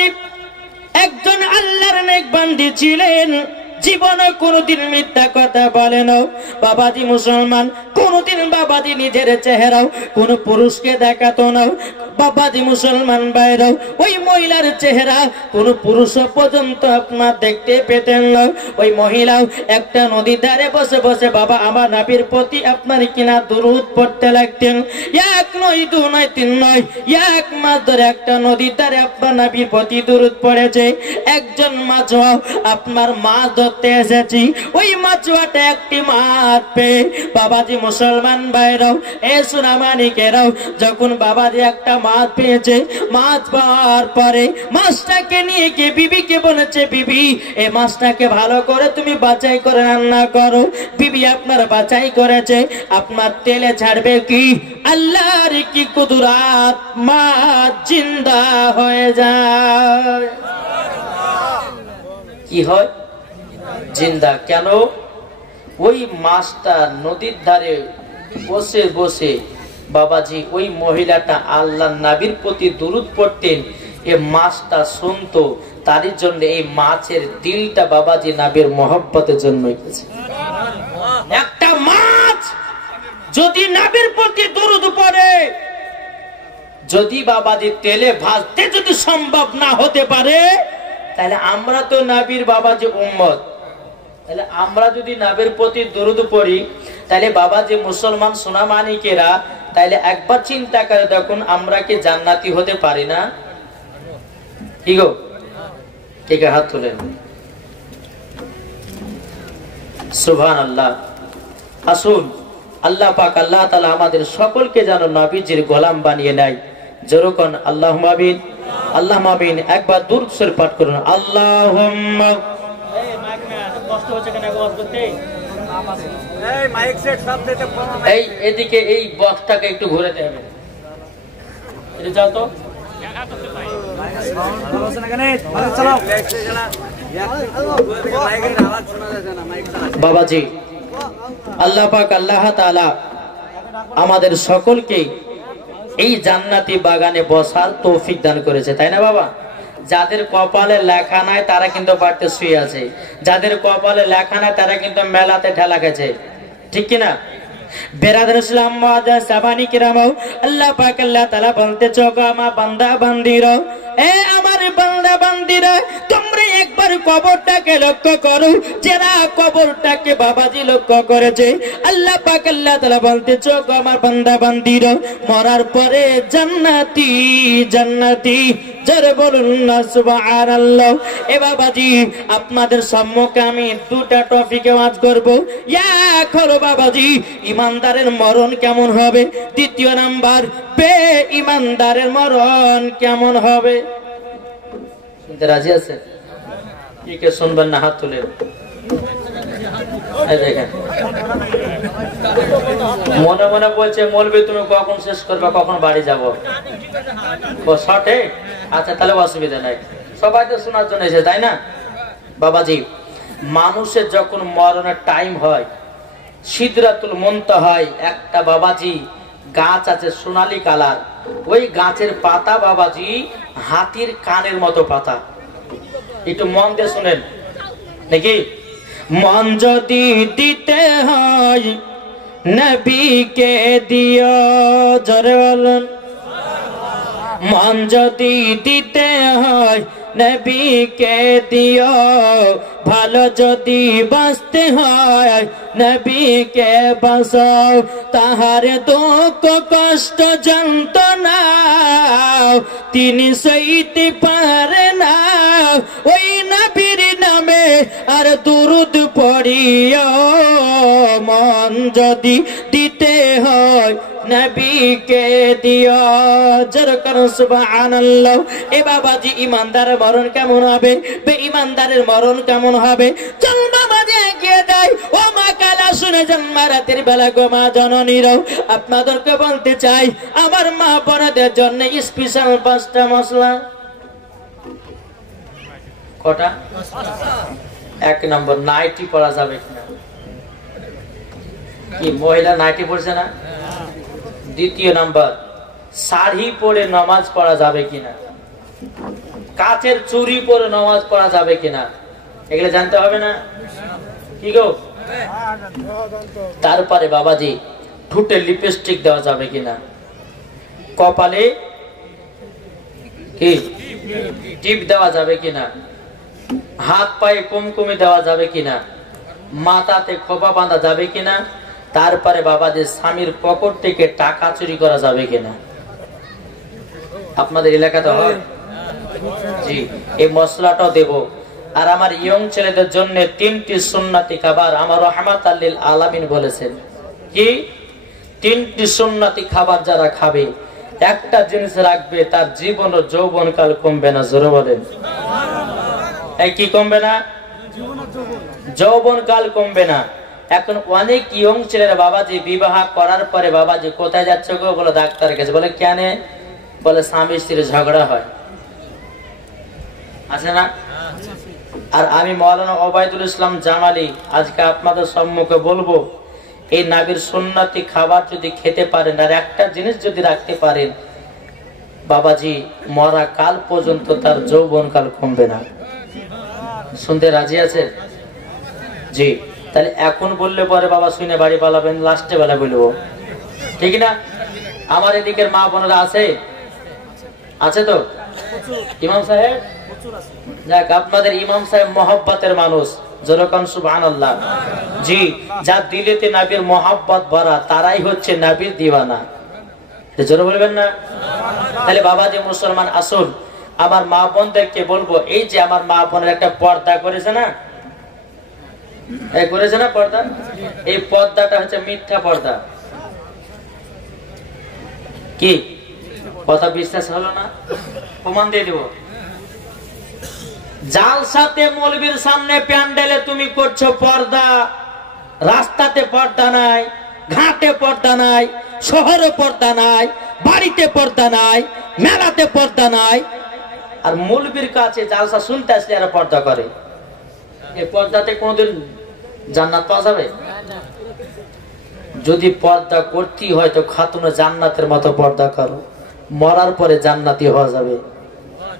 বাবাজি একজন আল্লাহর নেক বান্দি ছিলেন, জীবনে কোনদিন মিথ্যা কথা বলে না বাবাজি। মুসলমান কোনদিন বাবাজি নিজের চেহারাও কোন পুরুষকে দেখাতো না বাবাজি। মুসলমান ভাইরাও ওই মহিলার চেহারা কোন পুরুষ পর্যন্ত আপনার দেখতে পেতেন না। ওই মহিলাও একটা নদীর ধারে বসে বসে বাবা আমার নবীর প্রতি আপনার কিনা দুরূদ পড়তে লাগতেন। এক নয়, দু নয়, তিন নয়, এক মাস ধরে একটা নদীর ধারে আপনার নবীর প্রতি দুরূদ পড়েছে। একজন মাছুয়া আপনার মাছ ধরতে এসেছি, ওই মাছুয়াটা একটি মাছ পেয়ে বাবাজি মুসলমান ভাইরাও এ সোনামানিকেরাও যখন বাবাজি একটা মাছ পেয়েছে, মাছ পাওয়ার পরে মাছটাকে নিয়ে গিয়ে বিবিকে বলেছে, বিবি এই মাছটাকে ভালো করে তুমি বাছাই করে রান্না করো। বিবি আপনার বাছাই করেছে, আপনার তেলে ছাড়বে কি আল্লাহর কি কুদরাত, মাছ জিন্দা হয়ে যায়। কি হয়? জিন্দা। কেন? ওই মাছটা নদীর ধারে বসে বসে বাবাজি ওই মহিলাটা আল্লাহর নবীর প্রতি দুরূদ পড়তেন, এই মাছটা শুনতো, তারই জন্য এই মাছের দিলটা বাবাজি নবীর মহব্বতের জন্য গেছে। একটা মাছ যদি নবীর প্রতি দুরূদ পড়ে, যদি বাবাজি তেলে ভাজতে যদি সম্ভব না হতে পারে, তাহলে আমরা তো নবীর বাবাজি উম্মত, তাহলে আমরা যদি নবীর প্রতি দুরূদ পড়ি, তাহলে বাবাজি মুসলমান সোনামানিকেরা তাহলে একবার চিন্তা করে দেখুন আমরা কি জান্নাতি হতে পারি না? কি গো, ঠিক হাত তুলেন। সুবহানাল্লাহ। আসুন আল্লাহ পাক আল্লাহ তাআলা আমাদের সকলকে যেন নবীজির গোলাম বানিয়ে নেয়। যেরকম আল্লাহুম্মা আমিন, আল্লাহুম্মা আমিন। একবার দুরূদ শরীফ পাঠ করুন। আল্লাহুম্মা। এই মাইক না কষ্ট হচ্ছে কেন আওয়াজ করতে? এই মাইক সেট সব থেকে এই এদিকে এই বক্সটাকে একটু ঘোরাতে হবে। এটা যাও তো বাবাজি। আল্লাহ পাক আল্লাহ তাআলা আমাদের সকলকে এই জান্নাতি বাগানে বসার তৌফিক দান করেছে, তাই না বাবা? যাদের কপালে লেখা নাই তারা কিন্তু বাড়িতে শুয়ে আছে, যাদের কপালে লেখা নাই তারা কিন্তু মেলাতে ঠেলা গেছে, ঠিক কিনা? বেরাদার ইসলাম মুআজ্জাজ সাবানি কিরামও আল্লাহ পাক আল্লাহ তাআলা বলতে চোখা আমার বান্দা বান্দিরা, এ আমার বান্দা বান্দিরা, তোমরা একবার কবরটাকে লক্ষ্য করো। যারা কবরটাকে বাবাজি লক্ষ্য করেছে, আল্লাহ পাক আল্লাহ তাআলা বলতে চোখা আমার বান্দা বান্দিরা, মরার পরে জান্নাতি জান্নাতি। যারা বলুন না সুবহানাল্লাহ। এ বাবাজি আপনাদের সম্মুখে আমি দুটা টপিকে ওয়াজ করব। এক হলো বাবাজি ইমানদারের মরণ কেমন হবে, দ্বিতীয় নাম্বার বে ইমানদারের মরণ কেমন হবে। শুনতে রাজি আছেন? কি কে শুনবেন না হাত তুলে? দেখেন মনে মনে বলছে মৌলবি তুমি কখন শেষ করবে, কখন বাড়ি যাবো। শর্টে আচ্ছা তাহলে অসুবিধা নাই, সবাই তো শোনার জন্য এসে, তাই না বাবাজি? মানুষের যখন মরণের টাইম হয়, সিদরাতুল মুনতাহায় একটা বাবাজি গাছ আছে সোনালী কালার, ওই গাছের পাতা বাবাজি হাতির কানের মতো পাতা। একটু মন দিয়ে শুনেন নাকি? মন যদি দিতে হয় নবীকে দিও, জোরে বলুন। মন যদি দিতে হয় নবীকে দিও, ভালো যদি বাঁচতে হয় নবীকে বাঁচাও। তাহার দুঃখ কষ্ট যন্ত্রণা তিনি সইতে পারে না, ওই নবীর নামে আর দুরূদ পড়িও। মন যদি দিতে হয় নবীকে দিও, যেরকম সুবহানাল্লাহ। এ বাবাজি ইমানদারের মরণ কেমন হবে, বেঈমানদারের মরণ কেমন হবে? চল বাবাজি এগিয়ে যায়। ও মা কালা শুনে যান, মা রাতের বেলা গো মা জননীরাও আপনাদেরকে বলতে চাই, আমার মা বোনদের জন্য স্পেশাল 5টা মশলা। কটা? 1 নম্বর নাইটি পরা যাবে কিনা? কি মহিলা নাইটি পরছে না? দ্বিতীয় নাম্বার শাড়ি পরে নামাজ পড়া যাবে কিনা? কাচের চুরি পরে নামাজ পড়া যাবে কিনা এগুলো জানতে হবে না? কি গো? তারপরে বাবাজি ঠোঁটে লিপস্টিক দেওয়া যাবে কিনা, কপালে কি টিপ দেওয়া যাবে কিনা, হাত পায়ে কুমকুমি দেওয়া যাবে কিনা, মাথাতে খোপা বাঁধা যাবে কিনা, তারপরে বাবাজি স্বামীর পকেট থেকে টাকা চুরি করা যাবে কিনা। আপনাদের এলাকাতে হয়? জি, এই মশলাটাও দেব। আর আমার ইয়ং ছেলেদের জন্য 3টি সুন্নতি খাবার আমার রহমাতুল লিল আলামিন বলেছেন। কি 3টি সুন্নতি খাবার যারা খাবে, একটা জিনিস রাখবে, তার জীবন ও যৌবনকাল কমবে না। জোরে বলেন। এই কি কমবে না? যৌবনকাল কমবে না। এখন অনেক ইয়ং ছেলেরা বাবাজি বিবাহ করার পরে বাবাজি কোথায় যাচ্ছে গো? বলে ডাক্তার কাছে। বলে কেন? বলে স্বামী স্ত্রীর ঝগড়া হয়। আছে না? আর আমি মাওলানা ওবায়দুল ইসলাম জামালি আজকে আপনাদের সম্মুখে বলবো, এই নবীর সুন্নতি খাবার যদি খেতে পারেন আর একটা জিনিস যদি রাখতে পারেন, বাবাজি মরা কাল পর্যন্ত তার যৌবন কাল কমবে না। শুনতে রাজি আছে? জি। তাহলে এখন বললে পরে বাবা শুনে বাড়ি পালাবেন, লাস্টে বেলা বলবো, ঠিক না? আমার এদিকের মা বোনেরা আছে? আছে তো ইমাম সাহেব? যাক, আপনাদের ইমাম সাহেব মহব্বতের মানুষ। যেরকম সুবহানাল্লাহ। জি, যার দিলেতে নবীর মহব্বত ভরা তারাই হচ্ছে নবীর দিওয়ানা। জোরে বলবেন না? তাহলে বাবাজি মুসলমান আসুন, আমার মা বোনদেরকে বলবো, এই যে আমার মা বোনের একটা পর্দা করেছে না, এই করেছে না পর্দা, এই পর্দাটা হচ্ছে মিথ্যা পর্দা। কি কথা বিশ্বাস হলো না? প্রমাণ দিয়ে দিব। জালসাতে মৌলবীর সামনে প্যান্ডেলে তুমি করছো পর্দা, রাস্তাতে পর্দা নাই, ঘাটে পর্দা নাই, শহরে পর্দা নাই, বাড়িতে পর্দা নাই, মেলাতে পর্দা নাই। আর মৌলবীর কাছে জালসা শুনতে আসলে এরা পর্দা করে। এই পর্দাতে কোনদিন জান্নাত পাওয়া যাবে? যদি পর্দা করতেই হয় তো খাতুনে জান্নাতের মতো পর্দা করো, মরার পরে জান্নাতি হওয়া যাবে।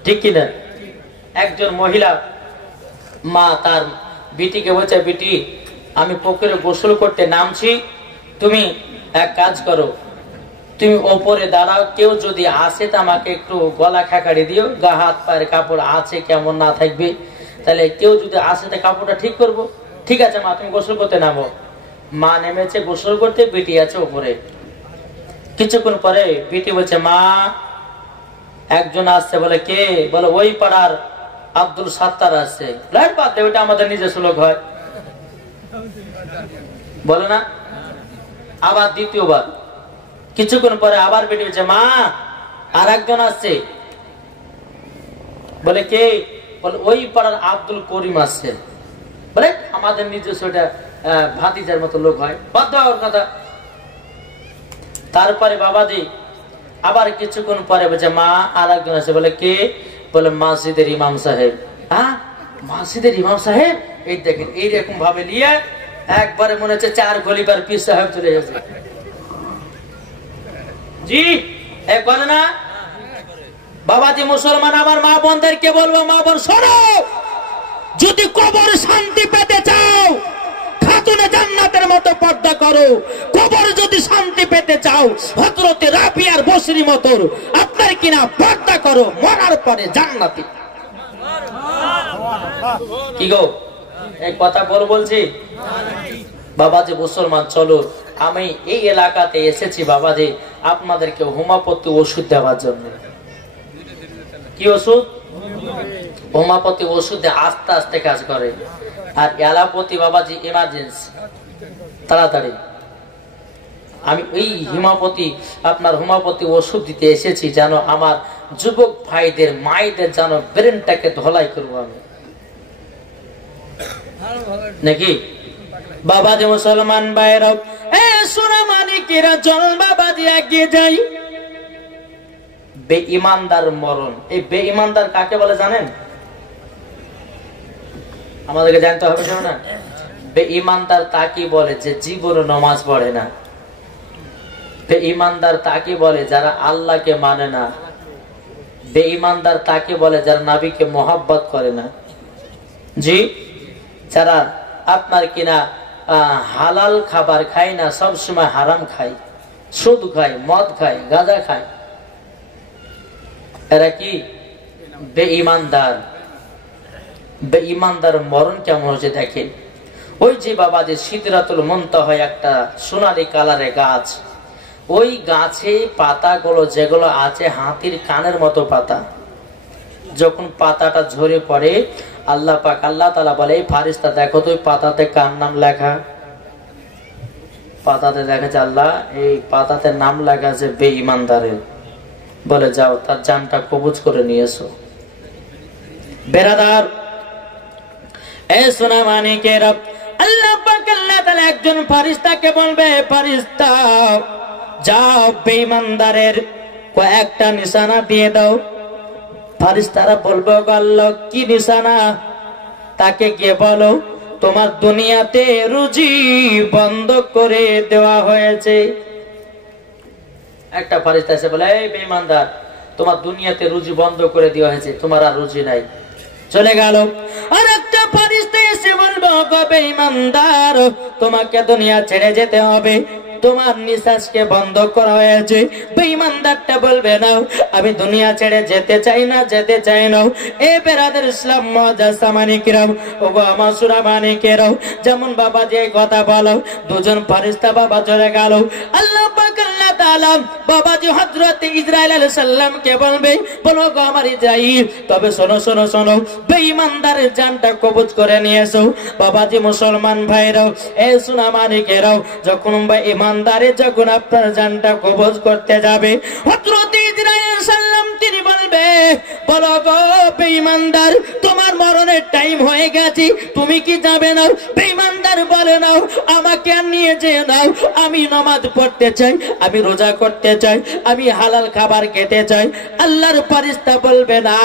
ঠিক কিনা? একজন মহিলা মা তার বিটিকে বলছে, বিটি আমি পুকুরে গোসল করতে নামছি, তুমি এক কাজ করো, তুমি ওপরে দাঁড়াও, কেউ যদি আসে তো আমাকে একটু গলা খাকাড়ি দিও, গা হাত পায়ের কাপড় আছে কেমন না থাকবে, তাহলে কেউ যদি আসে তো কাপড়টা ঠিক করবো। ঠিক আছে মা, তুমি গোসল করতে নামো। মা নেমেছে গোসল করতে, বিটি আছে ওপরে। কিছুক্ষণ পরে বিটি বলছে, মা একজন আসছে। বলে কে? বলে ওই পাড়ার আব্দুল সাত্তার আসছে। ওইটা আমাদের নিজস্ব লোক হয়, বলে না? আবার দ্বিতীয়বার কিছুক্ষণ পরে আবার বেটি বলছে, মা আর একজন আসছে। বলে কে? বলে ওই পাড়ার আব্দুল করিম আসছে। বলে আমাদের নিজস্ব ভাতিজার মতো লোক হয়, বাধ্য হওয়ার কথা। তারপরে বাবাজি আবার কিছুক্ষণ পরে বলছে, মা আর একজন আছে। বলে কে? বলে মসজিদের ইমাম সাহেব। হ্যাঁ, মসজিদের ইমাম সাহেব? এই দেখেন এইরকম ভাবে নিয়ে একবারে মনে হচ্ছে 4 গলিবার পীর সাহেব চলে যাচ্ছে। জি, এক বলে না বাবাজি মুসলমান আমার মা বোনদেরকে বলবো, মা বোন শোনো, যদি কবর শান্তি পেতে চাও খাতুনে জান্নাতের মতো পর্দা করো। কবর যদি শান্তি পেতে চাও হযরতে রাবিয়ার বসরি মতো আপনার কিনা পর্দা করো, মরার পরে জান্নাতি। কি গো, এই কথা বলছি বাবাজি মুসলমান। চলো, আমি এই এলাকাতে এসেছি বাবাজি আপনাদেরকে হোমিওপ্যাথি ওষুধ দেওয়ার জন্য। কি ওষুধ? হোমিওপ্যাথি ওষুধে আস্তে আস্তে কাজ করে, আর অ্যালোপ্যাথি বাবাজি ইমার্জেন্সি, তাড়াতাড়ি। আমি এই হোমিওপ্যাথি ওষুধ দিতে এসেছি যেন আমার যুবক ভাইদের মায়েদের যেন ব্রেনটাকে ধলাই করবো আমি, নাকি বাবাজি মুসলমান ভাইরা? সোনা মানিকেরা চল বাবাজি এগিয়ে যাই। বেঈমানদার মরণ। এই বেঈমানদার কাকে বলে জানেন? আমাদেরকে জানতে হবে না? বেঈমানদার তাকে বলে যে জীবনে নামাজ পড়ে না। বেঈমানদার তাকে বলে যারা আল্লাহকে মানে না, বেঈমানদার তাকে বলে যারা নবীকে মহব্বত করে না। জি, যারা আপনার কিনা হালাল খাবার খায় না, সব সময় হারাম খায়, সুদ খায়, মদ খায়, গাঁজা খায়, এরা কি বেঈমানদার। বেঈমানদার মরণ কেমন হচ্ছে দেখেন। ওই যে বাবা যে সিদরাতুল মুনতাহা একটা সোনালী কালারের গাছ, ওই গাছে পাতাগুলো যেগুলো আছে হাতির কানের মতো পাতা, যখন পাতাটা ঝরে পড়ে আল্লাহ পাক আল্লাহ তাআলা বলে এই ফারিস্তা দেখো তো পাতাতে কার নাম লেখা। পাতাতে দেখা যায় আল্লাহ এই পাতাতে নাম লেখা আছে বেঈমানদারের, বলে যাও তার জানটা কবজ করে নিয়ে এসো। বেরাদার এ সোনা মানিকেরা, আল্লাহ পাক আল্লাহ তাআলা একজন ফারিস্তাকে বলবে ফারিস্তা যাও বেঈমানদারের কয়েকটা নিশানা দিয়ে দাও। ফারিস্তারা বলবো আল্লাহ কি নিশানা? তাকে গিয়ে বলো তোমার দুনিয়াতে রুজি বন্ধ করে দেওয়া হয়েছে। একটা ফারিস্তা এসে বলে এই বেঈমানদার তোমার দুনিয়াতে রুজি বন্ধ করে দেওয়া হয়েছে, তোমার আর রুজি নাই, চলে গেল। আর একটা ফারিস্তা এসে বলবো গো বেঈমানদার তোমাকে দুনিয়া ছেড়ে যেতে হবে, তোমার নিঃশ্বাসকে বন্ধ করা হয়েছে। বেঈমানদারটা বলবে না আমি দুনিয়া ছেড়ে যেতে চাই না, যেতে চাই না। এ বেরাদার ইসলাম মুআজ্জাজ মানিকেরাম, ওগো আমার সুরা মানিকেরাও, যেমন বাবা যে কথা বলো, দুজন ফারিস্তা বাবা চলে গেল। আল্লাহ পাক আল্লাহ তাআলা বাবাজি হযরত ইসরাইল আলাইহিস সালামকে বলবে বলো গো আমার ইসরাইল, তবে শোনো শোনো শোনো, বেঈমানদারের জানটা কবজ করে নিয়ে এসো। বাবাজি মুসলমান ভাইরাও, এ সোনা মানিকেরাও, যখন ইমানদারে যখন আপনার জানটা কবজ করতে যাবে হযরত ইসরাইল সাল্লাম তিনি বলবে বলো গো বেঈমানদার তোমার মরণের টাইম হয়ে গেছে, তুমি কি যাবে না? বেঈমানদার বলে নাও আমাকে নিয়ে যেও না, আমি নামাজ পড়তে চাই, আমি রোজা করতে চাই, আমি হালাল খাবার খেতে চাই। আল্লাহর ফেরেশতা বলবে না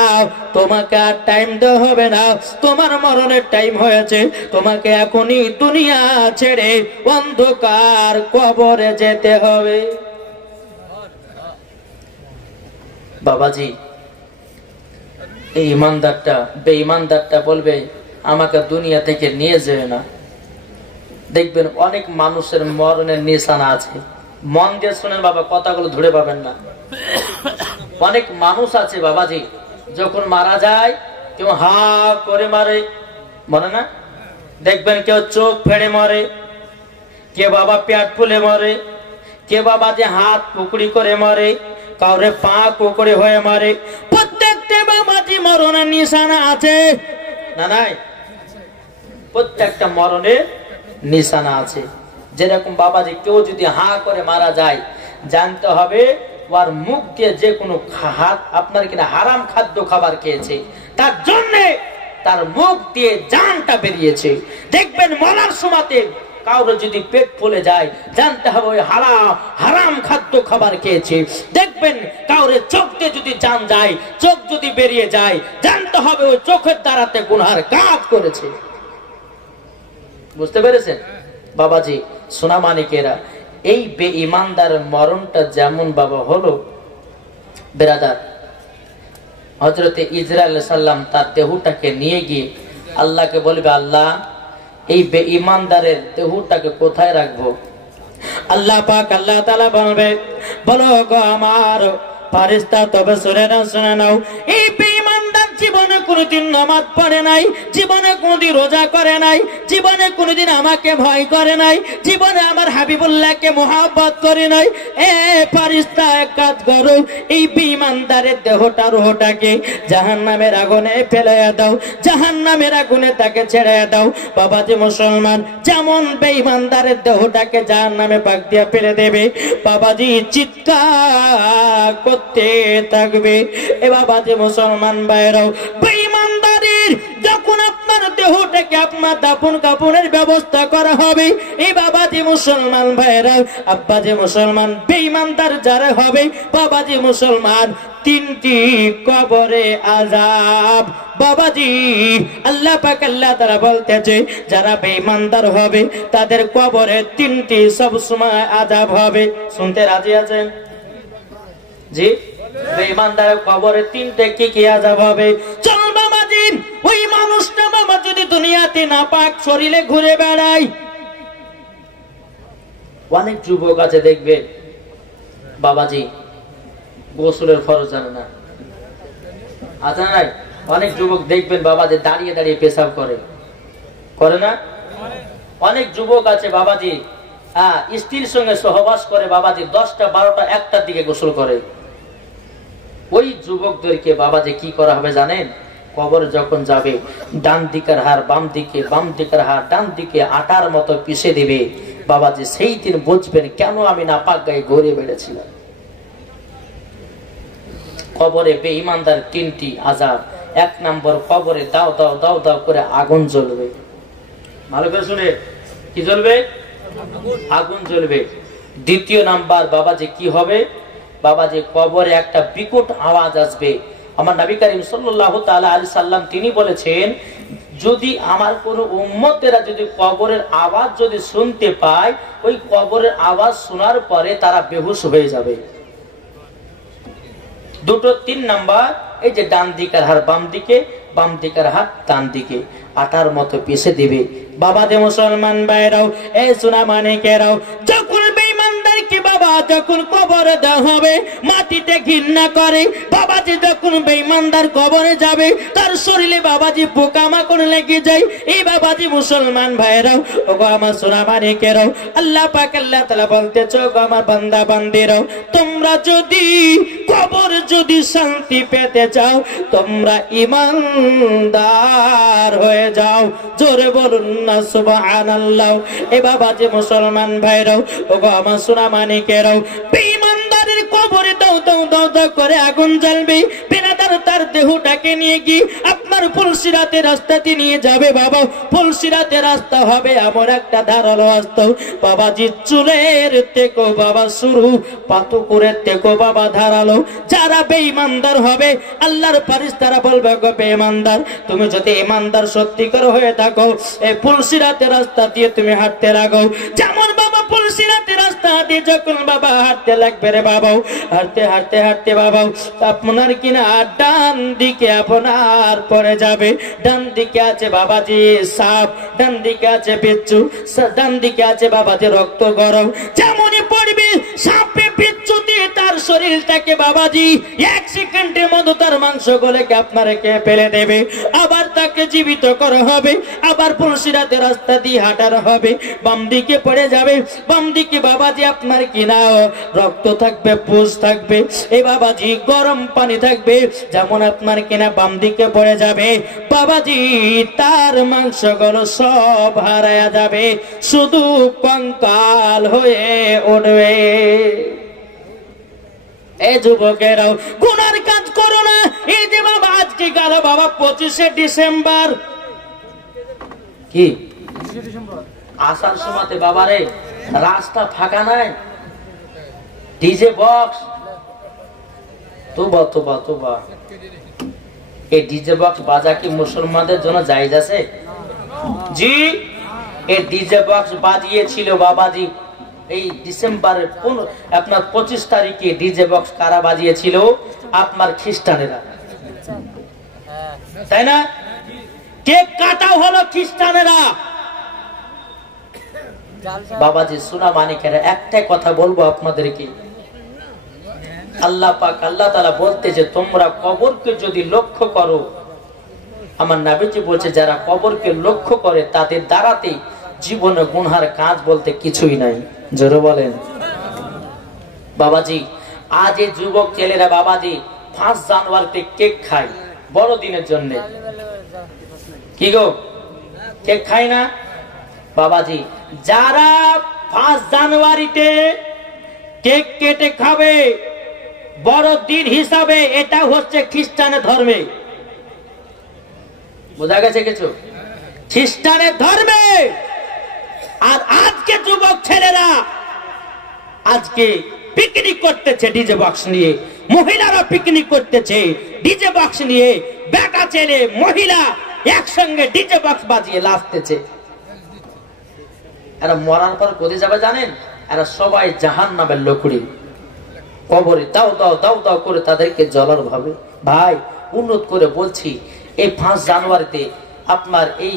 তোমাকে আর টাইম দেওয়া হবে না, তোমার মরণের টাইম হয়েছে, তোমাকে এখনই দুনিয়া ছেড়ে অন্ধকার কবরে যেতে হবে। বাবাজি এই ইমানদারটা বেঈমানদারটা বলবে আমাকে দুনিয়া থেকে নিয়ে যাবে না। দেখবেন অনেক মানুষের মরণের নিশানা আছে, মন দিয়ে শুনেন বাবা, কথাগুলো ধরে পাবেন না। অনেক মানুষ আছে বাবাজি যখন মারা যায় কেউ হা করে মারে, মনে না? দেখবেন কেউ চোখ ফেড়ে মরে, কে বাবা পেট ফুলে মরে, কে বাবা যে হাত কুকড়ি করে মরে, কাউরে পা কুকড়ি হয়ে মরে। প্রত্যেকটা বাবাজি মরণের নিশানা আছে না নাই? প্রত্যেকটা মরণের নিশানা আছে। যেরকম বাবাজি কেউ যদি হা করে মারা যায় জানতে হবে ওর মুখ দিয়ে যে কোনো হাত আপনার কিনা হারাম খাদ্য খাবার খেয়েছে, তার জন্য তার মুখ দিয়ে জানটা বেরিয়েছে। দেখবেন মরার সময়তে কাউরে যদি পেট ফুলে যায় জানতে হবে ওই হারাম খাদ্য খাবার খেয়েছে। দেখবেন কাউরে চোখ দিয়ে যদি জান যায়, চোখ যদি বেরিয়ে যায় জানতে হবে ওই চোখের দ্বারাতে গুনার কাজ করেছে। বুঝতে পেরেছেন বাবাজি সোনা মানিকেরা? এই বেঈমানদার মরণটা যেমন বাবা হলো বেরাদার, হযরতে ইসরাইল আলাইহিস সালাম তার দেহটাকে নিয়ে গিয়ে আল্লাহকে বলবে আল্লাহ এই বেঈমানদারের দেহটাকে কোথায় রাখবো? আল্লাহ পাক আল্লাহ তাআলা বলবে বলো গো আমার ফেরেশতা তবে শুনে নাও, এই বেঈমানদার জীবনে কোনদিন নামাজ পড়ে নাই, জীবনে কোনদিন রোজা করে নাই, জীবনে কোনদিন আমাকে ভয় করে নাই, জীবনে আমার হাবিবুল্লাহকে মহব্বত করে নাই। এ ফেরেশতা এক কাজ করো, এই বেঈমানদারের দেহটা রূহটাকে জাহান্নামের আগুনে ফেলে দাও, জাহান্নামের আগুনে তাকে ছেড়ে দাও। বাবাজি মুসলমান যেমন বেঈমানদারের দেহটাকে জাহান্নামে পাক দিয়ে ফেলে দেবে, বাবাজি চিৎকার করতে থাকবে। এ বাবাজি মুসলমান ভাইরাও, বেঈমানদারের যখন আপনার দেহটাকে আপনার দাফন কাফনের ব্যবস্থা করা হবে, এই বাবাজি মুসলমান ভাইরাও, আব্বাজি মুসলমান বেঈমানদার যারা হবে বাবাজি মুসলমান তিনটি কবরে আযাব। বাবাজি আল্লাহ পাক আল্লাহ তাআলা বলতেছে যারা বেঈমানদার হবে তাদের কবরে তিনটি সব সময় আযাব হবে। শুনতে রাজি আছেন? জি বেঈমানদারের কবরে তিনটে কি আযাব হবে। চল বাবাজি, ওই মানুষটা বাবা যদি দুনিয়াতে নাপাক শরীরে ঘুরে বেড়ায়, অনেক যুবক আছে দেখবে বাবাজি গোসলের ফরজ জানে না, আছে না? অনেক যুবক দেখবেন বাবাজি দাঁড়িয়ে দাঁড়িয়ে পেশাব করে না? অনেক যুবক আছে বাবাজি স্ত্রীর সঙ্গে সহবাস করে বাবাজি 10টা 12টা 1টার দিকে গোসল করে। ওই যুবকদেরকে বাবাজি কি করা হবে জানেন? কবরে যখন যাবে ডান দিকের হাড় বাম দিকে, বাম দিকের হাড় ডান দিকে আটার মতো পিষে দিবে। বাবাজি সেই দিন বুঝবেন কেন আমি নাপাক গায়ে ঘুরে বেড়েছিলাম। কবরে বেঈমানদার তিনটি আযাব। 1 নম্বর, কবরে দাও দাও দাও দাও করে আগুন জ্বলবে। ভালো করে শুনে, কি জ্বলবে? আগুন জ্বলবে। 2য় নাম্বার বাবাজি কি হবে? বাবাজি কবরে একটা বিকট আওয়াজ আসবে। আমার নবী করিম সাল্লাল্লাহু তাআলা আলাইহি সাল্লাম তিনি বলেছেন, যদি আমার কোন উম্মতেরা যদি কবরের আওয়াজ যদি শুনতে পায়, ওই কবরের আওয়াজ শোনার পরে তারা বেহুশ হয়ে যাবে। 3 নাম্বার, এই যে ডান দিকের হাড় বাম দিকে, বাম দিকের হাত ডান দিকে আটার মতো পিষে দিবে। বাবা দে মুসলমান ভাইরাও, এই সোনা মানিকেরাও, যখন বেঈমানদারকে বাবা যখন কবরে দেওয়া হবে মাটিতে ঘৃণা করে। বাবাজি যখন বেঈমানদার কবরে যাবে তার শরীরে বাবাজি পোকামাকড় লেগে যায়। এই বাবাজি মুসলমান ভাইরাও, ওগো আমার সোনা মানিকেরাও, আল্লাহ পাক আল্লাহ তাআলা বলতেছে, ওগো আমার বান্দা বান্দিরাও, তোমরা যদি কবর যদি শান্তি পেতে চাও, তোমরা ঈমানদার হয়ে যাও। জোরে বলুন না সুবহানাল্লাহ। এ বাবাজি মুসলমান ভাইরাও, ওগো আমার সোনা মানিকেরাও, বেঈমানদারের কবরে দাও দাও দাও দাও করে আগুন জ্বলবে। বেনাদার তার দেহটাকে নিয়ে গিয়ে আপনার ফুলসিরাতে রাস্তাতে নিয়ে যাবে। বাবা ফুলসিরাতে রাস্তা হবে এমন একটা ধারালো রাস্তা বাবাজি, চুলের থেকেও বাবা শুরু, পাতুকুরের থেকেও বাবা ধারালো। যারা বেঈমানদার হবে আল্লাহর ফেরেশতারা বলবে, গো বেঈমানদার, তুমি যদি ঈমানদার সত্যিকার হয়ে থাকো এই ফুলসিরাতে রাস্তা দিয়ে তুমি হাঁটতে লাগো। যেমন বাবা ফুলসিরাতে রাস্তা দিয়ে যখন বাবা হাঁটতে লাগবে রে বাবা, হাঁটতে হাঁটতে হাঁটতে বাবা আপনার কিনা ডান দিকে আপনার পড়ে যাবে। ডান দিকে আছে বাবাজি সাপ, ডান দিকে আছে বিচ্ছু, ডান দিকে আছে বাবাজি রক্ত গরম। যেমনই পড়বে সাপে বিচ্ছু দিয়ে তার শরীরটাকে বাবাজি 1 সেকেন্ডের মধ্যে তার মাংস গলেকে আপনার কে ফেলে দেবে। আবার তাকে জীবিত করা হবে, আবার ফুলসিরাতে রাস্তা দিয়ে হাঁটানো হবে। বাম দিকে পড়ে যাবে, বাম দিকে বাবাজি আপনার কিনা রক্ত থাকবে, পুষ থাকবে, এই বাবাজি গরম পানি থাকবে। যেমন আপনার কিনা বাম দিকে পড়ে যাবে বাবাজি তার মাংস গুলো সব হারায়া যাবে, শুধু কঙ্কাল হয়ে উঠবে। এই যুবকেরাও গুনার কাজ করো না। এই যে বাবা আজকে গেল বাবা 25শে ডিসেম্বর, কি আসার সময়তে বাবারে রাস্তা ফাঁকা নাই, ডিজে বক্স, তোবা তোবা তোবা। এই ডিজে বক্স বাজা কি মুসলমানদের জন্য জায়েজ আছে? জি, এই ডিজে বক্স বাজিয়েছিল বাবাজি এই ডিসেম্বরের আপনার 25 তারিখে। ডিজে বক্স কারা বাজিয়েছিল? আপনার খ্রিস্টানেরা, তাই না? কেক কাটা হলো খ্রিস্টানেরা। বাবাজি সোনা মানিকেরা, একটাই কথা বলবো আপনাদেরকে, আল্লাহ পাক আল্লাহ তাআলা বলতে যে তোমরা কবরকে যদি লক্ষ্য করো, আমার নবীজি বলছে যারা কবরকে লক্ষ্য করে তাদের দ্বারাতে জীবনে গুনহার কাজ বলতে কিছুই নাই। জোরে বলেন বাবাজি। আজ এই যুবক ছেলেরা বাবাজি 5 জানুয়ারিতে কেক খায় বড়দিনের জন্য, কি গো কেক খায় না বাবাজি? যারা 5 জানুয়ারিতে কেক কেটে খাবে বড়দিন হিসাবে, এটা হচ্ছে খ্রিস্টানের ধর্মে। বোঝা গেছে কিছু? খ্রিস্টানের ধর্মে। আর আজকে যুবক ছেলেরা আজকে পিকনিক করতেছে ডিজে বক্স নিয়ে, মহিলারা পিকনিক করতেছে ডিজে বক্স নিয়ে, বেটা ছেলে মহিলা একসঙ্গে ডিজে বক্স বাজিয়ে নাচতেছে। এরা মরার পর কোথায় যাবে জানেন? এরা সবাই জাহান্নামের লোকড়ি। কবরে দাও দাও দাও দাও করে তাদেরকে জ্বলার ভাবে। ভাই উন্নত করে বলছি, এই 5 জানুয়ারিতে আপনার এই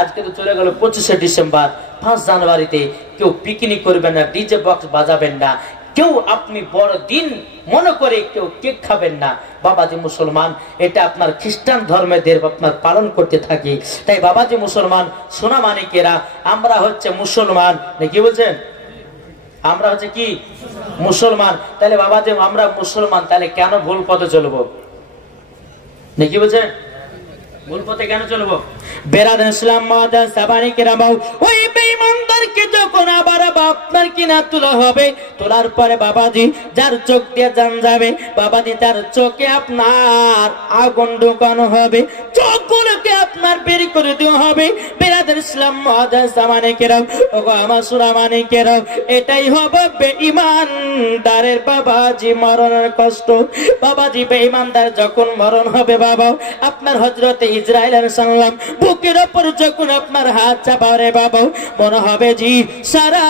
আজকে তো চলে গেল 25শে ডিসেম্বর, 5 জানুয়ারিতে কেউ পিকনিক করবেন না, ডিজে বক্স বাজাবেন না, কেউ আপনি বড় দিন মনে করে কেউ কেক খাবেন না। বাবাজি মুসলমান, এটা আপনার খ্রিস্টান ধর্মেদের আপনার পালন করতে থাকি। তাই বাবাজি মুসলমান সোনা মানিকেরা, আমরা হচ্ছে মুসলমান, কি বলছেন? আমরা হচ্ছে কি মুসলমান। তাহলে বাবাজি আমরা মুসলমান, তাহলে কেন ভুল পথে চলবো? নাকি বলছেন ভুল পথে কেন চলবো? বেরাদ ইসলাম মাদান সাবানি কেরামাও, ওই বেঈমানদেরকে যখন আবার আপনার কিনা তোলা হবে, তোলার পরে বাবাজি যার চোখ দিয়ে জান যাবে, বাবাজি তার চোখে আপনার আগুন ঢোকানো হবে, চোখগুলোকে আপনার বের করে দেওয়া হবে। বেরাদ ইসলাম মাদান সাবানি কেরাম, ওগো আমার সুরা মানি কেরাম, এটাই হবে বেঈমানদারের বাবাজি মরণের কষ্ট। বাবাজি বেঈমানদার যখন মরণ হবে বাবা, আপনার হযরতে ইসরাইল আলাইহিস সালাম বুকের উপর যখন আপনার হাত চাপারে বাবা, মনে হবে জি সারা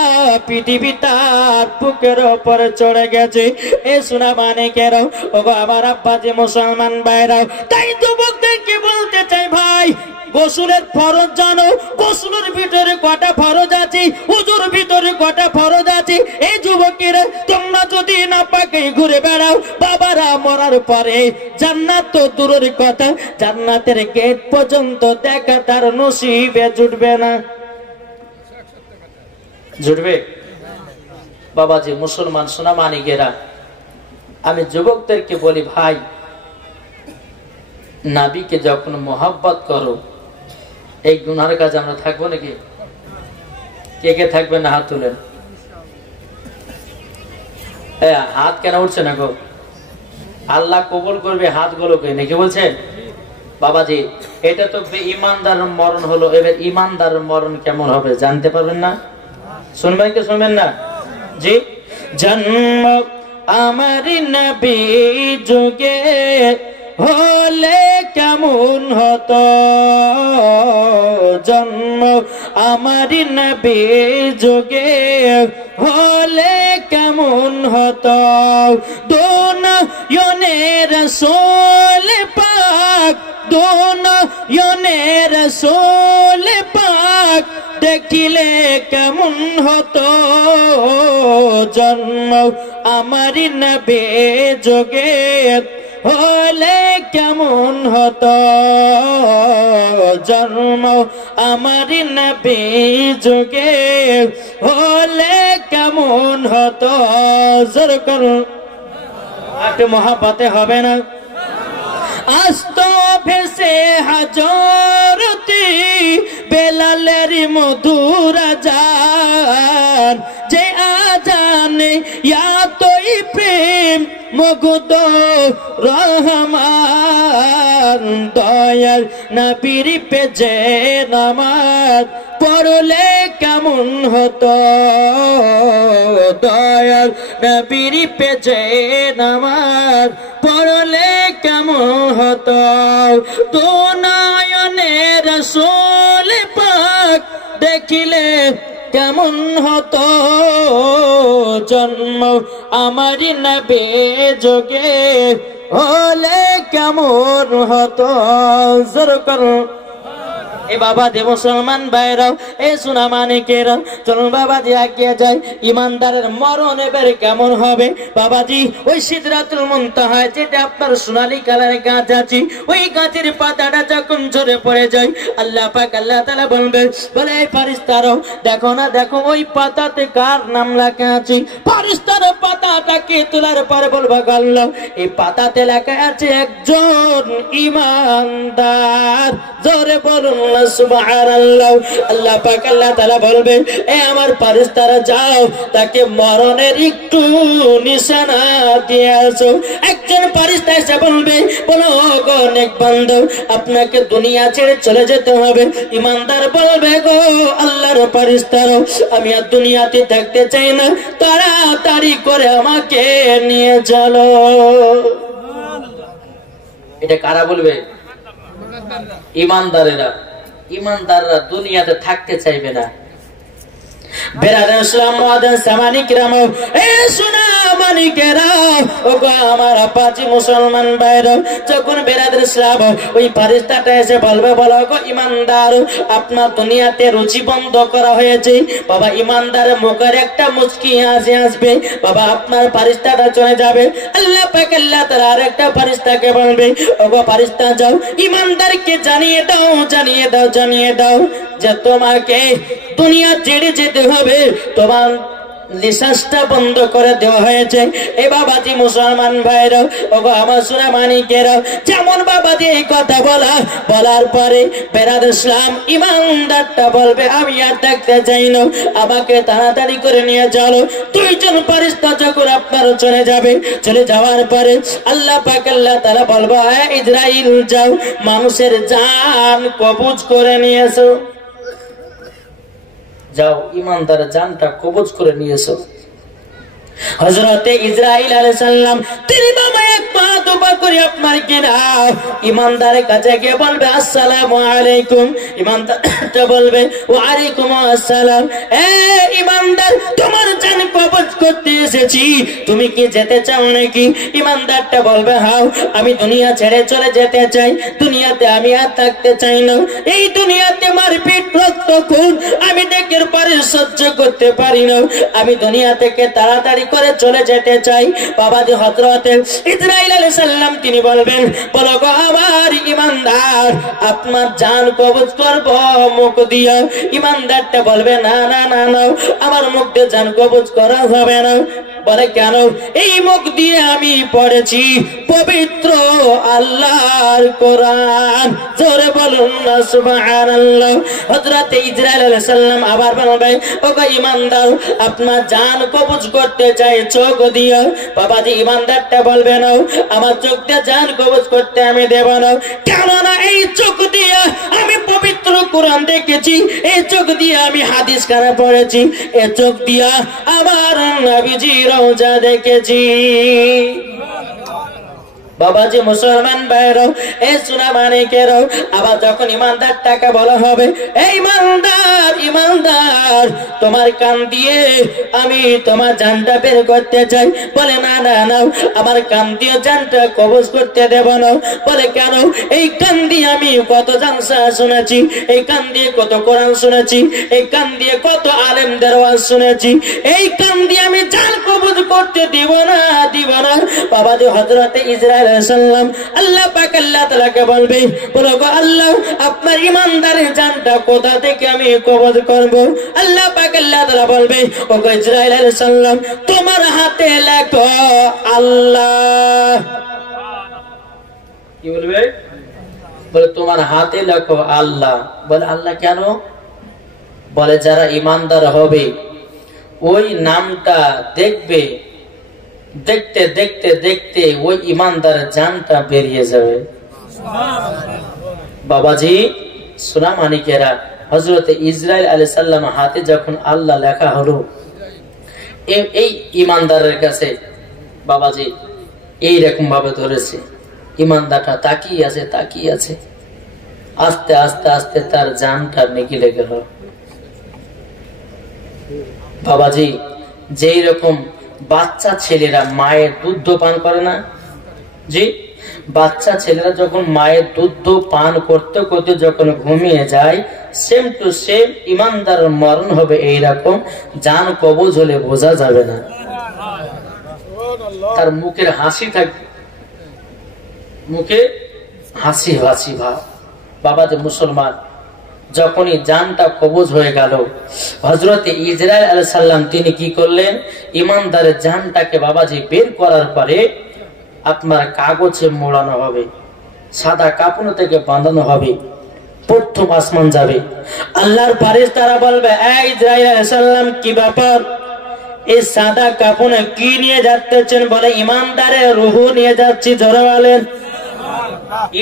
পৃথিবী তার বুকের উপর চড়ে গেছে। এ সোনা মানিকেরাও, ওগো আমার আব্বাজি মুসলমান ভাইরাও, তাই যুবকদেরকে বলতে চাই ভাই, গোসলের ফরজ জানো, গোসলের ভিতরে কটা ফরজ আছে, ওযুর ভিতরে কটা ফরজ আছে। এই যুবকেরা তোমরা যদি না পাকে ঘুরে বেড়াও, বাবারা মরার পরে জান্নাত তো দূরের কথা, জান্নাতের গেট পর্যন্ত দেখা তার নসিবে জুটবে না। জুটবে? বাবাজি মুসলমান সোনা মানিকেরা, আমি যুবকদেরকে বলি ভাই, নবীকে যখন মোহাব্বত করো, এই গুনার কাজে আমরা থাকবো নাকি? কে কে থাকবে না হাত তুলেন। হাত কেন উঠছে না গো? আল্লাহ কবুল করবে হাতগুলোকে, নাকি বলছেন? বাবাজি এটা তো ইমানদার মরণ হলো, এবার ইমানদার মরণ কেমন হবে জানতে পারবেন না? শুনবেন কি শুনবেন না? জি, জন্ম আমার নবী যুগে হলে কেমন হতো, জন্ম আমার নবী যুগে হলে কেমন হতো, দুনিয়ায় রাসূল পাক, দুনিয়ায় রাসূল পাক দেখিলে কেমন হতো, জন্ম আমার নবী যুগে হলে কেমন হতো, জন্ম আমার নবী যুগে হলে কেমন হতো। জোর করুন, একটু মহাব্বতে হবে না? আস্ত ভেসে হাজরতি বেলালের মধুর আজান, যে আজানে ইয়াতই প্রেম মুগ্ধ রহমান, দয়াল নবীর পে যে নামাজ পড়লে কেমন হতো, দয়াল নবীর পে যে নামাজ পড়লে কেমন হতো, দুনিয়ায় রাসূল পাক দেখিলে কেমন হতো, জন্ম আমার নবী যুগে হলে কেমন হতো। জোর করো এ বাবা দে মুসলমান ভাইরাও, এ সোনা মানিকেরা, চলুন বাবাজি এগিয়ে যায়। ইমানদারের মরণ এবার কেমন হবে বাবাজি? ওই সিদরাতুল মুনতাহা, যেটা আপনার সোনালী কালারের গাছ আছে, ওই গাছের পাতাটা যখন ঝরে পড়ে যায়, আল্লাহ পাক আল্লাহ তাআলা বলবে, বলে এই ফেরেশতারা দেখো না, দেখো ওই পাতাতে কার নাম লেখা আছে। ফেরেশতারা পাতাটাকে তোলার পরে বলবে, আল্লাহ এই পাতাতে লেখা আছে একজন ইমানদার। জোরে বলুন সুবহানাল্লাহ। আল্লাহ পাক আল্লাহ তাআলা বলবে, এ আমার ফেরেশতারা যাও, তাকে মরণের একটু নিশানা দিয়ে আসো। একজন ফেরেশতা এসে বলবে, বলো গো নেক বান্দা, আপনাকে দুনিয়া ছেড়ে চলে যেতে হবে। ইমানদার বলবে, গো আল্লাহর ফেরেশতারা, আমি আর দুনিয়াতে থাকতে চাই না, তাড়াতাড়ি করে আমাকে নিয়ে চলো। এটা কারা বলবে? ইমানদারেরা। ইমানদাররা দুনিয়াতে থাকতে চাইবে না। বেরাদার ইসলাম মাদান সামানি কিরাম, এ সোনা মানিকেরা ও গো আমার আপাজি মুসলমান ভাইরা যখন বেরাদের ইসলাম ওই ফেরেশতাটা এসে বলবে বলো গো ইমানদার আপনার দুনিয়াতে রুচি বন্ধ করা হয়েছে বাবা ইমানদারের মুখের একটা মুচকি হাসি আসবে বাবা আপনার ফেরেশতাটা চলে যাবে আল্লাহ পাক আল্লাহ তাআলা আরেকটা ফেরেশতাকে বলবে ও গো ফেরেশতা যাও ইমানদারকে জানিয়ে দাও যে তোমাকে দুনিয়া ছেড়ে যেতে হবে তোমার লিসাসটা বন্ধ করে দেওয়া হয়েছে। এ বাবাজি মুসলমান ভাইরা ওগো আমার সোনা মানিকেরা যেমন বাবাজি এই কথা বলার পরে বেরাদ ইসলাম ইমানদারটা বলবে আমি আর দেখতে চাই না আমাকে তাড়াতাড়ি করে নিয়ে চলো। দুইজন ফেরেশতা যখন আপনার চলে যাওয়ার পরে আল্লাহ পাক আল্লাহ তাআলা বলবে ইসরাইল যাও মানুষের জান কবজ করে নিয়ে এসো যাও ইমানদার জানটা কবজ করে নিয়েছো। হযরতে ইসরাইল আলাইহিস সালাম তিনি বাবা এক পা দুপা করে আপনার কিনা ইমানদারের কাছে গিয়ে বলবে আসসালামু আলাইকুম ইমানদারটা বলবে ওয়া আলাইকুম আসসালাম এ ইমানদার তোমার জান কবজ করতে এসেছি তুমি কি যেতে চাও নাকি? ইমানদারটা বলবে হ্যাঁ আমি দুনিয়া ছেড়ে চলে যেতে চাই দুনিয়াতে আমি আর থাকতে চাই না এই দুনিয়াতে মারপিট রক্ত খুন আমি দেখের পরে সহ্য করতে পারি না আমি দুনিয়া থেকে তাড়াতাড়ি করে চলে যেতে চাই। বাবাজি হযরতে ইসরাইল আলাইহিস সালাম তিনি বলবেন বলো গো আমার ইমানদার আপনার জান কবজ করব মুখ দিয়ে। ইমানদারটা বলবে না না না না আমার মুখ দিয়ে জান কবজ করা যাবে না। বলে কেন? এই মুখ দিয়ে আমি পড়েছি পবিত্র আল্লাহর কোরআন জোরে বলুন না সুবহানাল্লাহ। হযরতে ইসরাইল আলাইহিস সালাম আবার বলবে ওগো ইমানদার আপনার জান কবজ করতে চাই চোখ দিয়ে। বাবাজি ইমানদারটা বলবে না আমার চোখ দিয়ে জান কবজ করতে আমি দেব না কেননা এই চোখ দিয়ে আমি পবিত্র কোরআন দেখেছি এই চোখ দিয়ে আমি হাদিস কানে পড়েছি এই চোখ দিয়ে আমার নবীজি রওজা দেখেছি। বাবাজি মুসলমান ভাইরা এই সোনা মানিকেরা আবার যখন ইমানদারটাকে বলা হবে এই ইমানদার তোমার কান দিয়ে আমি তোমার জানটা বের করতে চাই। বলে না না না আমার কান দিয়ে জানটা কবজ করতে দেব না। বলে কেন? এই কান দিয়ে আমি কত জালসা শুনেছি এই কান দিয়ে কত কোরআন শুনেছি এই কান দিয়ে কত আলেমদের ওয়াজ শুনেছি এই কান দিয়ে আমি জান কবজ করতে দিব না। বাবাজি হযরতে ইসরাইল সাল্লাম আল্লাহ পাক আল্লাহ তাআলাকে বলবে বলো গো আল্লাহ আপনার ইমানদারের জানটা কোথা থেকে আমি কবজ করব? আল্লাহ পাক আল্লাহ তাআলা বলবে ও গো ইসরাইল আলাইহিস সালাম তোমার হাতে লেখো আল্লাহ। কি বলবে? বলে তোমার হাতে লেখো আল্লাহ। বলে আল্লাহ কেন? বলে যারা ইমানদার হবে ওই নামটা দেখবে দেখতে দেখতে দেখতে ওই ইমানদার জানটা বেরিয়ে যাবে। বাবাজি সোনা মানিকেরা হযরতে ইসরাইল আলাইহিস সালাম হাতে যখন আল্লাহ লেখা হলো এই ইমানদারের কাছে বাবাজি এই রকম ভাবে ধরেছে ইমানদারটা তাকিয়ে আছে আস্তে আস্তে আস্তে তার জানটা নিগলে গেল। বাবাজি যেই রকম বাচ্চা ছেলেরা মায়ের দুধ পান করে না জি বাচ্চা ছেলেরা যখন মায়ের দুধ পান করতে করতে যখন ঘুমিয়ে যায় সেম টু সেম ইমানদার মরণ হবে এইরকম জান কবজ হলে বোঝা যাবে না তার মুখের হাসি থাকবে মুখে হাসি হাসি ভাব। বাবাজি মুসলমান যখনই জানটা কবজ হয়ে গেল হযরতে ইসরাইল আলাইহিস সালাম তিনি কি করলেন ইমানদারের জানটাকে বাবাজি বের করার পরে আপনার কাগজে মোড়ানো হবে সাদা কাপড় থেকে বাঁধানো হবে প্রথম আসমান যাবে আল্লাহর ফেরেশতারা বলবে এই ইসরাইল আলাইহিস সালাম কি ব্যাপার এই সাদা কাপড়ে কি নিয়ে যাচ্ছেন? বলে ইমানদারের রূহ নিয়ে যাচ্ছি। জোরে বলেন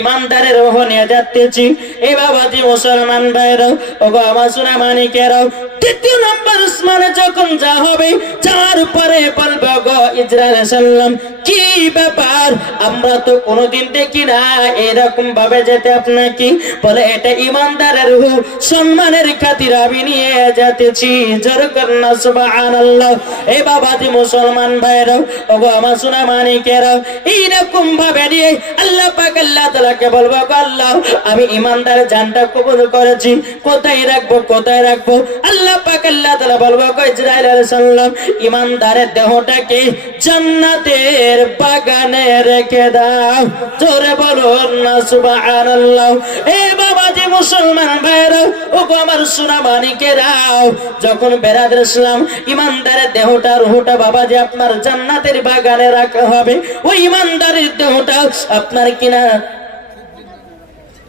ইমানদারের রূহ নিয়ে যাচ্ছি। এই বাবাজি মুসলমান ভাইরাও ওগো আমার সোনা মানিকেরাও, তৃতীয় নম্বর আসমানে যখন যা হবে, যার পরে বলবে গো ইসরাইল সাল্লাম কি ব্যাপার, আমরা তো কোনোদিন দেখি না এরকম ভাবে যেতে, আপনাকে বলে এটা ইমানদারের রূহ, সম্মানের খাতির আমি নিয়ে যেতেছি, জোর করনা সুবহানাল্লাহ। এই বাবাজি মুসলমান ভাইরাও ওগো আমার সোনা মানিকেরাও, এইরকম ভাবে নিয়ে আল্লাহ পাক আল্লাহ তাআলাকে বলবো গো আল্লাহ আমি ইমানদারের জানটা কবুল করেছি, কোথায় রাখবো কোথায় রাখবো? আল্লাহ পাক আল্লাহ তাআলা বলবো গো ইসরাইল আলাইহিস সালাম ইমানদারের দেহটাকে জান্নাতের বাগানে রেখে দাও, জোরে বলুন না সুবহানাল্লাহ। এ বাবাজি মুসলমান ভাইরা ওগো আমার সোনা মানিকেরাও, যখন বেরাদর ইসলাম ইমানদারের দেহটা রূহটা বাবাজি আপনার জান্নাতের বাগানে রাখা হবে, ওই ইমানদারের দেহটা আপনার কিনা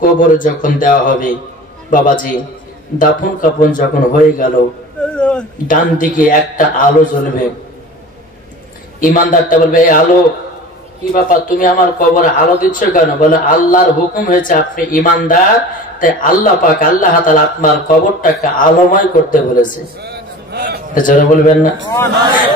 কবর যখন দেওয়া হবে, বাবাজি দাফন কাফন যখন হয়ে গেল, ডান দিকে একটা আলো জ্বলবে, ইমানদারটা বলবে এই আলো কি ব্যাপার, তুমি আমার কবরে আলো দিচ্ছ কেন? বলে আল্লাহর হুকুম হয়েছে আপনি ইমানদার, তাই আল্লাহ পাক আল্লাহ তাআলা আপনার কবরটাকে আলোময় করতে বলেছে, জোরে বলবেন না?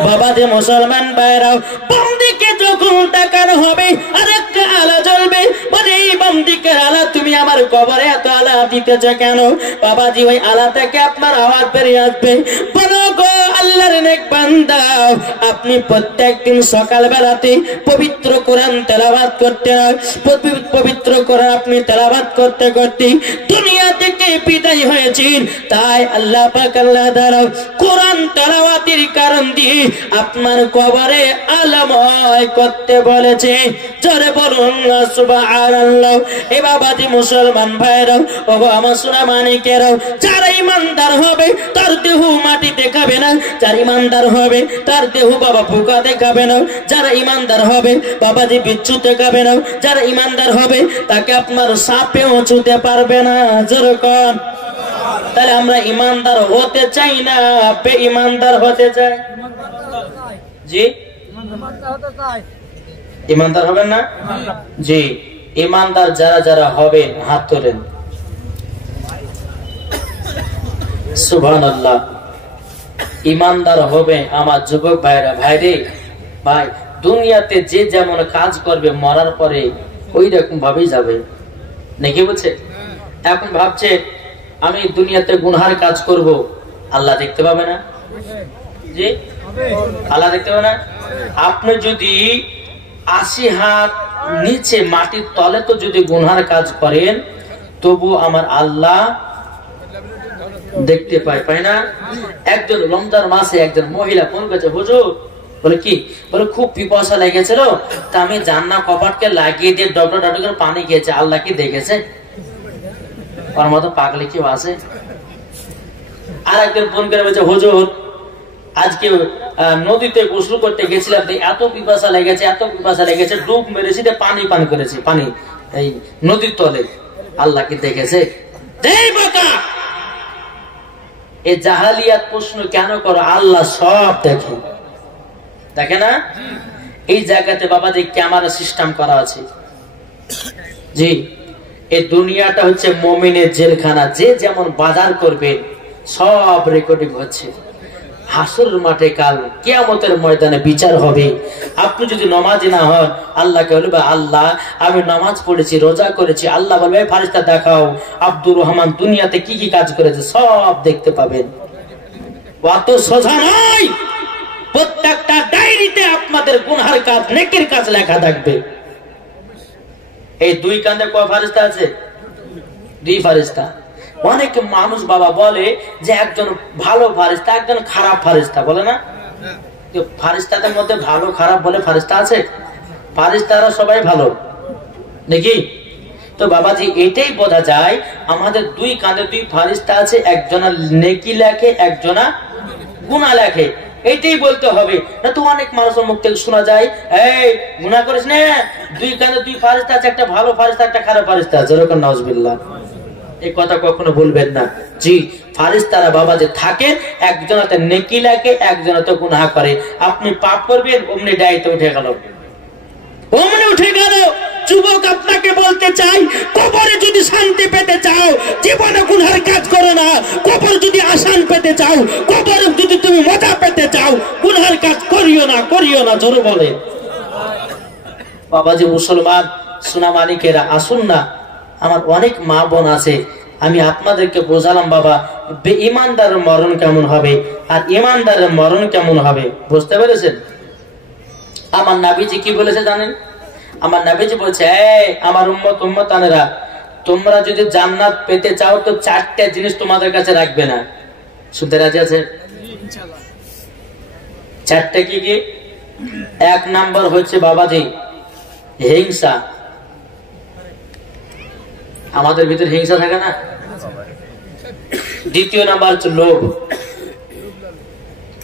বাবাজি মুসলমান ভাইরাও, বাম দিকে যখন তাকানো হবে আরেকটা আলো জ্বলবে, বলে এই বাম দিকের আলো তুমি আমার কবরে এত আলো দিতেছ কেন? বাবাজি ওই আলো থেকে আপনার আওয়াজ বেরিয়ে আসবে, বলো গো আল্লাহর নেক বান্দা, আপনি প্রত্যেকদিন সকাল বেলাতে পবিত্র কোরআন তেলাওয়াত করতে, পবিত্র কোরআন আপনি তেলাওয়াত করতে করতে দুনিয়া থেকে বিদায় হয়েছেন, তাই আল্লাহ পাক আল্লাহ তাআলা কোরআন তেলাওয়াতের কারণ দিয়ে আপনার কবরে আলোময় করতে বলেছে, জোরে বলুন না সুবহানাল্লাহ। এ বাবাজি মুসলমান ভাইরা ওগো আমার সোনা মানিকেরাও, যারা ইমানদার হবে তার দেহ মাটিতে খাবে না, যারা ইমানদার হবে তার দেহ বাবা পোকাতে খাবে না, যারা ইমানদার হবে বাবাজি বিচ্ছুতে খাবে না, যারা ইমানদার হবে তাকে আপনার সাপেও ছুঁতে পারবে না, জোরে কোন। তাহলে আমরা ইমানদার হতে চাই না বেঈমানদার হতে চাই? জি ইমানদার হবেন না? জি ইমানদার যারা যারা হবেন হাত তোলেন, সুবহানাল্লাহ। ইমানদার হবে আমার যুবক ভাইরা, ভাইরে ভাই দুনিয়াতে যে যেমন কাজ করবে মরার পরে ওই রকম ভাবেই যাবে, নাকি বলছে? এখন ভাবছে আমি দুনিয়াতে গুনহার কাজ করব, আল্লাহ দেখতে পাবে না? জি আল্লাহ দেখতে পাবে না? আপনি যদি 80 হাত নিচে মাটির তলে তো যদি গুনহার কাজ করেন, তবু আমার আল্লাহ দেখতে পায় না? একজন রমজান মাসে একজন মহিলা ফোন করেছে, হুজুর বলে কি, বলে খুব পিপাসা লেগেছিল, তা আমি জান্নাত কপাটকে লাগিয়ে দিয়ে ডবল করে পানি খেয়েছে, আল্লাহ কি দেখেছে? ওর মতো পাগলে কেউ আছে? আর একজন ফোন করে বলছে, হুজুর আজকে নদীতে গোসল করতে গেছিলাম, এত পিপাসা লেগেছে ডুব মেরেছি, পানি পান করেছি, পানি এই নদীর তলে, আল্লাহ কি দেখেছে? এই জাহালিয়াত প্রশ্ন কেন করো? আল্লাহ সব দেখে না? এই জায়গাতে বাবাজি ক্যামেরা সিস্টেম করা আছে। জি এই দুনিয়াটা হচ্ছে মুমিনের জেলখানা, যে যেমন বাজার করবে সব রেকর্ডিং হচ্ছে। হাসরের মাঠে কাল কিয়ামতের ময়দানে বিচার হবে। আপনি যদি নামাজি না হন, আল্লাহকে বলবে আল্লাহ আমি নামাজ পড়েছি, রোজা করেছি, আল্লাহ বলবে ফারিস্তা দেখাও আব্দুর রহমান দুনিয়াতে কি কি কাজ করেছে, সব দেখতে পাবেন। অত সোজা নয়, প্রত্যেকটা ডায়েরিতে আপনাদের গুনহার কাজ নেকির কাজ লেখা থাকবে। এই দুই কাঁধে কয় ফারিস্তা আছে? 2 ফারিস্তা। অনেক মানুষ বাবা বলে যে একজন ভালো ফারিস্তা একজন খারাপ ফারিস্তা, বলে না? ফারিস্তাদের মধ্যে ভালো খারাপ বলে ফারিস্তা আছে? ফারিস্তারা সবাই ভালো নাকি? তো বাবাজি এটাই বোঝা যায় আমাদের 2 কাঁধে 2 ফারিস্তা আছে, একজনা নেকি লেখে একজনা গুনাহ লেখে। এইটাই বলতে হবে, না তো অনেক মানুষের মুখ থেকে শোনা যায় এই গুনাহ করিস না, 2 কাঁধে 2 ফারিস্তা আছে, একটা ভালো ফারিস্তা একটা খারাপ ফারিস্তা আছে, যেরকম নাউজুবিল্লাহ। এই কথা কখনো বলবেন না। জি ফারিস্তারা বাবা যে থাকে, একজনাতে নেকি লেখে একজনাতে গুনাহ করে। আপনি পাপ করবেন অমনি ডাইতে উঠে গেল, অমনি উঠে গেল। যুবক আপনাকে বলতে চাই, কবরে যদি শান্তি পেতে চাও জীবনে গুনার কাজ করো না। কবর যদি আসান পেতে চাও, কবর যদি তুমি মজা পেতে চাও, গুনার কাজ করিও না, করিও না। জোরে বলে বাবাজি মুসলমান সোনা মানিকেরা, আসুন না, আমার অনেক মা বোন আছে, আমি আপনাদেরকে বোঝালাম বাবা বেঈমানদারের মরণ কেমন হবে আর ঈমানদারের মরণ কেমন হবে, বুঝতে পেরেছেন? আমার নবীজি কি বলেছে জানেন? আমার নবীজি বলছে, এই আমার উম্মতানেরা, তোমরা যদি জান্নাত পেতে চাও তো চারটা জিনিস তোমাদের কাছে রাখবে না। শুনতে রাজি আছে? চারটা কি কি? এক নাম্বার হচ্ছে বাবাজি হিংসা। আমাদের ভিতরে হিংসা থাকে না? দ্বিতীয় নাম্বার হচ্ছে লোভ।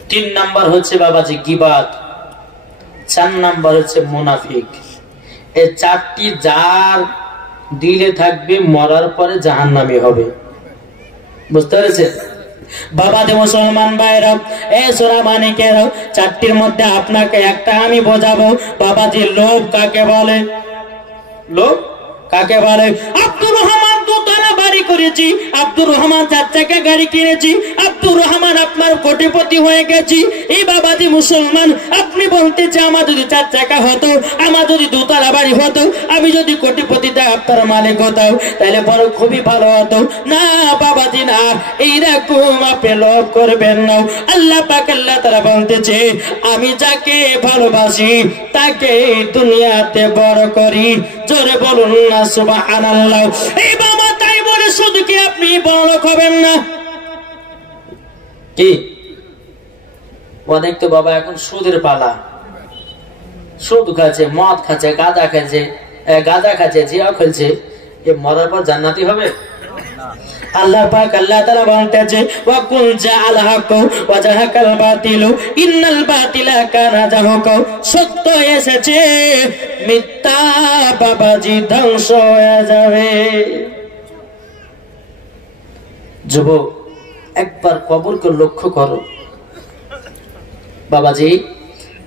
3 নাম্বার হচ্ছে বাবাজি গীবাত। 4 নাম্বার হচ্ছে মুনাফিক। এই চারটি যার দিলে থাকবে মরার পরে জাহান্নামী হবে, বুঝতে পেরেছেন? বাবা দে মুসলমান ভাইরা, এ সোনা মানিকেরা, চারটির মধ্যে আপনাকে একটা আমি বোঝাবো। বাবাজি লোভ কাকে বলে? লোভ কাকে বলে? আব্দুর রহমান দোতলা বাড়ি করেছি, আব্দুর রহমান 4 চাকা গাড়ি কিনেছি, আব্দুর রহমান আপনার কোটিপতি হয়ে গেছি। এই বাবাজি মুসলমান, আপনি বলতেছে আমার যদি 4 চাকা হতো, আমার যদি দোতলা বাড়ি হতো, আমি যদি কোটিপতিতে আপনার মালিক হতাম, তাহলে বড় খুবই ভালো হতো। না বাবাজি না, এইরকম আপনি লোভ করবেন না। আল্লাহ পাক আল্লাহ তাআলা বলতেছে, আমি যাকে ভালোবাসি তাকে দুনিয়াতে বড় করি। জোরে বলুন না সুবহানাল্লাহ। এই বাবা তাই বলে শুধু কি আপনি বড় হবেন না? কি অনেক তো বাবা এখন সুদের পালা, সুদ খাচ্ছে, মদ খাচ্ছে, গাঁজা খাচ্ছে, জিয়া খেলছে, এ মরার পর জান্নাতি হবে? আল্লাহ পাক আল্লাহ তাআলা বলতেছে, ওয়া কুল জাআল হাক্কু ওয়া জাহাকাল বাতিলু ইন্নাল বাতিলা কানা জাহুকা। সত্য এসেছে, মিথ্যা বাবাজি ধ্বংস হয়ে যাবে। যুবক একবার কবরকে লক্ষ্য করো বাবাজি।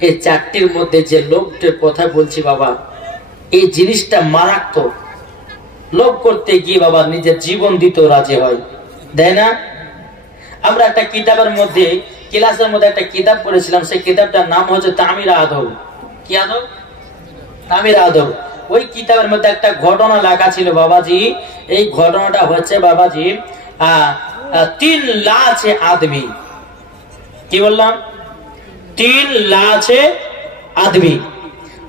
এই চারটির মধ্যে যে লোভটার কথা বলছি বাবা, এই জিনিসটা মারাত্মক। লোভ করতে গিয়ে বাবা নিজের জীবন দিতেও রাজি হয়, দেয় না? আমরা একটা কিতাবের মধ্যে, ক্লাসের মধ্যে একটা কিতাব পড়েছিলাম, সেই কিতাবটার নাম হচ্ছে তামির আদব। কি আদব? তামির আদব। ওই কিতাবের মধ্যে একটা ঘটনা লেখা ছিল বাবাজি। এই ঘটনাটা হচ্ছে বাবাজি 3 লাছে আদমি। কি বললাম? 3 লাছে আদমি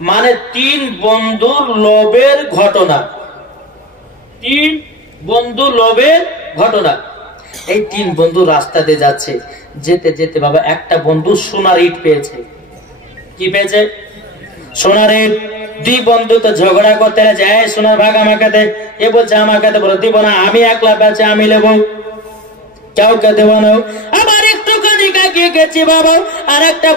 মানে 3 বন্ধুর লোভের ঘটনা। 3 বন্ধু লোভের ঘটনা। এই 3 বন্ধু রাস্তা দিয়ে যাচ্ছে, যেতে যেতে বাবা একটা বন্ধু সোনার ইট পেয়েছে। কি পেয়েছে? সোনার ইট। 2 বন্ধু তো ঝগড়া করতে যায়, সোনার ভাগ আমাকে দে। এ বলছে আমাকে দে, বলে দিব না, আমি একলা বেচে আমি নেবো, কাউকে দেব না। আবার একটুখানি কাকে গেছি বাবা, আর একটা